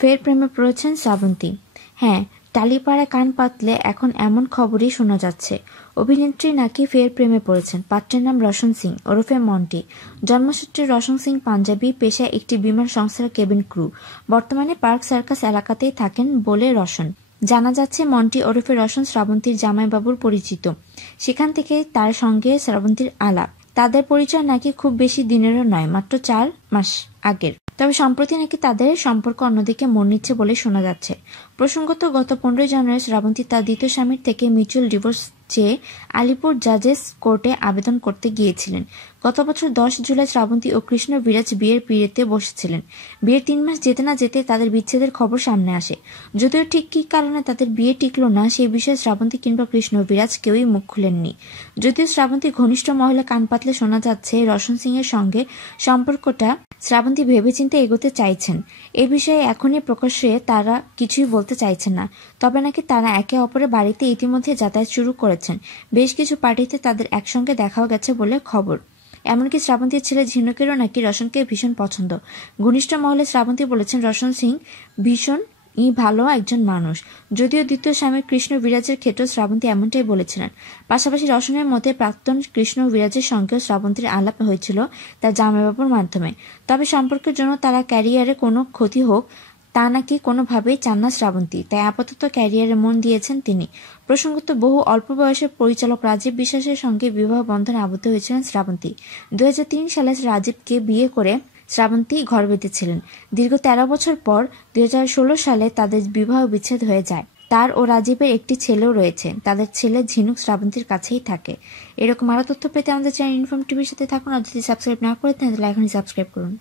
ফের প্রেমে পড়েছেন শ্রাবন্তী। হ্যাঁ, টালিপাড়ায় কান পাতলে এখন এমন খবরই শোনা যাচ্ছে, অভিনেত্রী নাকি ফের প্রেমে পড়েছেন। পাত্রের নাম রোশন সিং ওরফে মন্টি। জন্মসূত্রে রোশন সিং পাঞ্জাবি, পেশায় একটি বিমান সংস্থার কেবিন ক্রু। বর্তমানে পার্ক সার্কাস এলাকাতেই থাকেন বলে রোশন। জানা যাচ্ছে মন্টি ওরফে রোশন শ্রাবন্তীর জামাইবাবুর পরিচিত, সেখান থেকে তার সঙ্গে শ্রাবন্তীর আলাপ। তাদের পরিচয় নাকি খুব বেশি দিনেরও নয়, মাত্র 4 মাস আগের। তবে সম্প্রতি নাকি তাদের সম্পর্ক অন্যদিকে মোড় নিচ্ছে বলে শোনা যাচ্ছে। প্রসঙ্গত, গত 15 জানুয়ারি শ্রাবন্তী তার দ্বিতীয় স্বামীর থেকে মিউচুয়াল ডিভোর্স চেয়ে আলিপুর জাজেস কোর্টে আবেদন করতে গিয়েছিলেন। গত বছর 10 জুলাই শ্রাবন্তী ও কৃষ্ণ বিরাজ বিয়ের পিঁড়িতে বসেছিলেন। বিয়ের 3 মাস যেতে না যেতে তাদের বিচ্ছেদের খবর সামনে আসে। যদিও ঠিক কী কারণে তাদের বিয়ে টিকল না সেই বিষয়ে শ্রাবন্তী কিংবা কৃষ্ণ বিরাজ কেউই মুখ খুলেননি। যদিও শ্রাবন্তী ঘনিষ্ঠ মহলে কান পাতলে শোনা যাচ্ছে রোশন সিং এর সঙ্গে সম্পর্কটা শ্রাবন্তী ভেবেচিন্তে এগোতে চাইছেন। এ বিষয়ে এখনই প্রকাশ্যে তারা কিছুই বলতে চাইছেন না। তবে নাকি তারা একে অপরের বাড়িতে ইতিমধ্যে যাতায়াত শুরু করেছেন। বেশ কিছু পার্টিতে তাদের একসঙ্গে দেখাও গেছে বলে খবর। এমনকি শ্রাবন্তীর ছেলে ঝিনুকেরও নাকি রোশনকে ভীষণ পছন্দ। ঘনিষ্ঠ মহলে শ্রাবন্তী বলেছেন রোশন সিং ভীষণ ভালো একজন মানুষ। যদিও দ্বিতীয় স্বামী কৃষ্ণ বিরাজের ক্ষেত্রেও শ্রাবন্তী এমনটাই বলেছিলেন। পাশাপাশি রোশনের মতে প্রাক্তন কৃষ্ণ বিরাজের সঙ্গেও শ্রাবন্তীর আলাপ হয়েছিল তার জামাইবাবুর মাধ্যমে। তবে সম্পর্কের জন্য তারা ক্যারিয়ারে কোনো ক্ষতি হোক তা নাকি কোনোভাবেই চান না শ্রাবন্তী, তাই আপাতত ক্যারিয়ারে মন দিয়েছেন তিনি। প্রসঙ্গত, বহু অল্প বয়সের পরিচালক রাজীব বিশ্বাসের সঙ্গে বিবাহ বন্ধনে আবদ্ধ হয়েছিলেন শ্রাবন্তী। 2003 সালে রাজীবকে বিয়ে করে শ্রাবন্তী ঘর বেঁধেছিলেন। দীর্ঘ 13 বছর পর 2016 সালে তাদের বিবাহ বিচ্ছেদ হয়ে যায়। তার ও রাজীবের একটি ছেলেও রয়েছে। তাদের ছেলে ঝিনুক শ্রাবন্তীর কাছেই থাকে। এরকম আরও তথ্য পেতে আমাদের চ্যানেল ইনফর্ম টিভির সাথে থাকুন। আর যদি সাবস্ক্রাইব না করে থাকেন তাহলে এখনই সাবস্ক্রাইব করুন।